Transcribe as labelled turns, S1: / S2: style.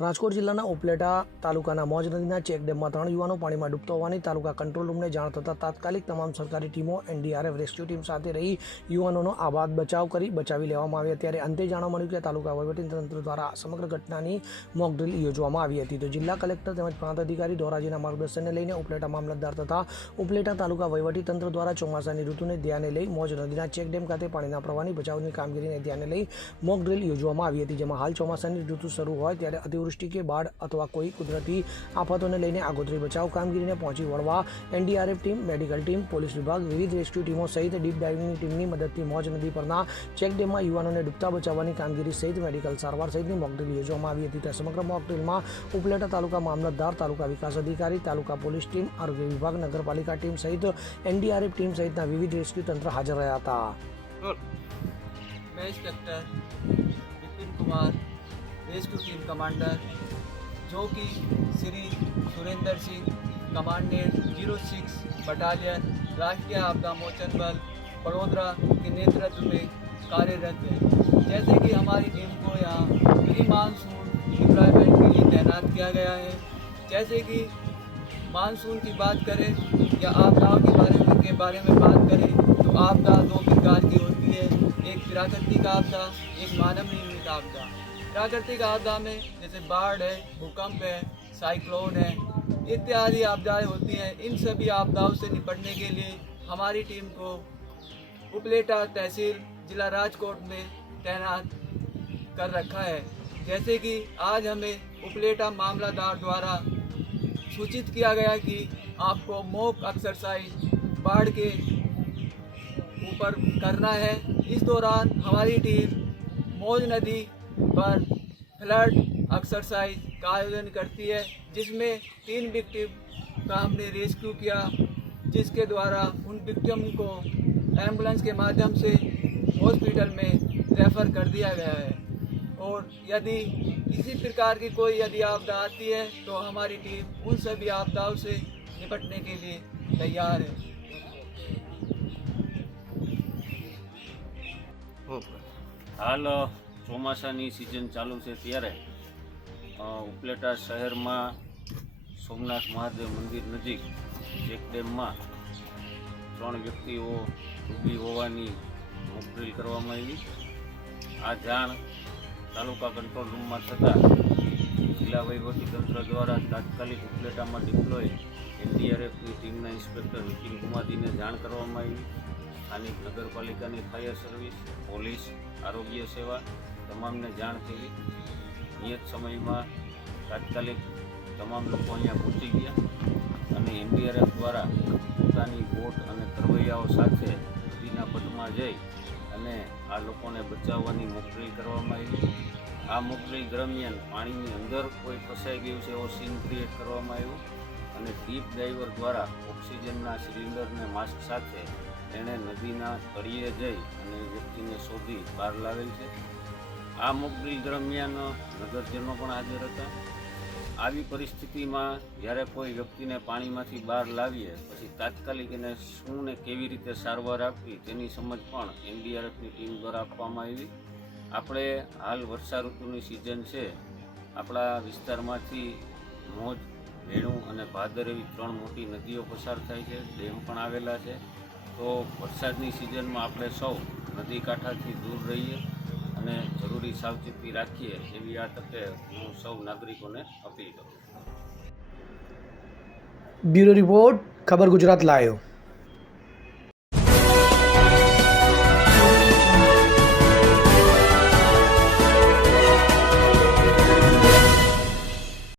S1: રાજકોટ જિલ્લાના ઉપલેટા તાલુકાના મોજ નદીના ચેકડેમમાં ત્રણ યુવાનો પાણીમાં ડૂબતો હોવાની તાલુકા કંટ્રોલ રૂમને જાણ થતાં તાત્કાલિક તમામ સરકારી ટીમો એનડીઆરએફ રેસ્ક્યુ ટીમ સાથે રહી યુવાનોનો આબાદ બચાવ કરી બચાવી લેવામાં આવ્યા. ત્યારે અંતે જાણવા મળ્યું કે તાલુકા વહીવટીતંત્ર દ્વારા સમગ્ર ઘટનાની મોક ડ્રીલ યોજવામાં આવી હતી. તો જિલ્લા કલેક્ટર તેમજ પ્રાંત અધિકારી ધોરાજીના માર્ગદર્શનને લઈને ઉપલેટા મામલતદાર તથા ઉપલેટા તાલુકા વહીવટીતંત્ર દ્વારા ચોમાસાની ઋતુને ધ્યાને લઈ મોજ નદીના ચેકડેમ ખાતે પાણીના પ્રવાહની બચાવની કામગીરીને ધ્યાને લઈ મોકડ્રીલ યોજવામાં આવી હતી. જેમાં હાલ ચોમાસાની ઋતુ શરૂ હોય ત્યારે અતિવૃષ્ટિ અતિવૃષ્ટિ કે બાઢ અથવા કોઈ કુદરતી આફતોને લઈને આગોતરી બચાવ કામગીરીને પહોંચી વળવા NDRF team, medical team, police વિભાગ, વિવિધ રેસ્ક્યુ ટીમો સહિત ડીપ ડાઇવિંગ ટીમની મદદથી મોજ નદી પરના ચેકડેમમાં યુવાનોને ડૂબતા બચાવવાની કામગીરી સહિત મેડિકલ સારવાર સહિતની મોકડ્રીલ યોજવામાં આવી હતી. ત્યાં સમગ્ર મોકડ્રીલમાં ઉપલેટા તાલુકા મામલતદાર, તાલુકા વિકાસ અધિકારી, તાલુકા પોલીસ ટીમ, આરોગ્ય વિભાગ, નગરપાલિકા ટીમ સહિત એનડીઆરએફ ટીમ સહિતના વિવિધ રેસ્ક્યુ તંત્ર હાજર રહ્યા હતા.
S2: रेस्क्यू टीम कमांडर, जो कि Shri Surendra Singh, commandant zero six battalion, राष्ट्रीय आपदा मोचन बल, बड़ोदरा के नेतृत्व में कार्यरत है। जैसे कि हमारी टीम को यहाँ प्री मानसून डिप्लॉयमेंट के लिए तैनात किया गया है। जैसे कि मानसून की बात करें या आपदाओं के बारे में, के बारे में बात करें तो आपदा दो प्रकार की होती है। एक प्राकृतिक आपदा, एक मानव निर्मित आपदा। प्राकृतिक आपदा में, जैसे बाढ़ है, भूकंप है साइक्लोन है, इत्यादि आपदाएँ होती हैं। इन सभी आपदाओं से निपटने के लिए हमारी टीम को उपलेटा तहसील, जिला राजकोट में तैनात कर रखा है। जैसे कि आज हमें उपलेटा मामलादार द्वारा सूचित किया गया कि आपको मोक एक्सरसाइज बाढ़ के ऊपर करना है। इस दौरान हमारी टीम मौज नदी पर फ्लड एक्सरसाइज का आयोजन करती है, जिसमें तीन विक्टिम का हमने रेस्क्यू किया, जिसके द्वारा उन विक्टिम को एंबुलेंस के माध्यम से हॉस्पिटल में रेफ़र कर दिया गया है। और यदि इसी प्रकार की कोई यदि आपदा आती है तो हमारी टीम उन सभी आपदाओं से निपटने के लिए तैयार है।
S3: હાલ ચોમાસાની સિઝન ચાલુ છે ત્યારે ઉપલેટા શહેરમાં સોમનાથ મહાદેવ મંદિર નજીક ચેક ડેમમાં ત્રણ વ્યક્તિઓ ડૂબી હોવાની મોકડ્રીલ કરવામાં આવી આ જાણ તાલુકા કંટ્રોલ રૂમમાં થતાં જિલ્લા વહીવટીતંત્ર દ્વારા તાત્કાલિક ઉપલેટામાં ડિપ્લોય એનડીઆરએફની ટીમના ઇન્સ્પેક્ટર વિપિન કુમારજીને જાણ કરવામાં આવી. સ્થાનિક નગરપાલિકાની ફાયર સર્વિસ, પોલીસ, આરોગ્ય સેવા તમામને જાણ થઈ નિયત સમયમાં તાત્કાલિક તમામ લોકો અહીંયા પહોંચી ગયા અને એનડીઆરએફ દ્વારા પોતાની બોટ અને તરવૈયાઓ સાથે નદીના પટમાં જઈ અને આ લોકોને બચાવવાની મોકલી કરવામાં આવી. આ મોકલી દરમિયાન પાણીની અંદર કોઈ ફસાઈ ગયું છે એવો સીન ક્રિએટ કરવામાં આવ્યો અને ડીપ ડાઈવર દ્વારા ઓક્સિજનના સિલિન્ડરને માસ્ક સાથે તેણે નદીના તળિયે જઈ અને વ્યક્તિને શોધી બહાર લાવેલ છે. આ મોકડ્રીલ દરમિયાન નગરજનો પણ હાજર હતા. આવી પરિસ્થિતિમાં જ્યારે કોઈ વ્યક્તિને પાણીમાંથી બહાર લાવીએ, પછી તાત્કાલિક એને શું ને કેવી રીતે સારવાર આપવી તેની સમજ પણ એનડીઆરએફની ટીમ દ્વારા આપવામાં આવી. આપણે હાલ વર્ષા ઋતુની સિઝન છે. આપણા વિસ્તારમાંથી મોજ, વેણું અને ભાદર એવી ત્રણ મોટી નદીઓ પસાર થાય છે, ડેમ પણ આવેલા છે. તો વરસાદની સિઝનમાં આપણે સૌ નદી કાંઠાથી દૂર રહીએ. અને જરૂરી સાવચેતી રાખીએ એવી આ તકે હું સૌ નાગરિકોને અપીલ કરું
S1: બ્યુરો રિપોર્ટ, ખબર ગુજરાત લાયો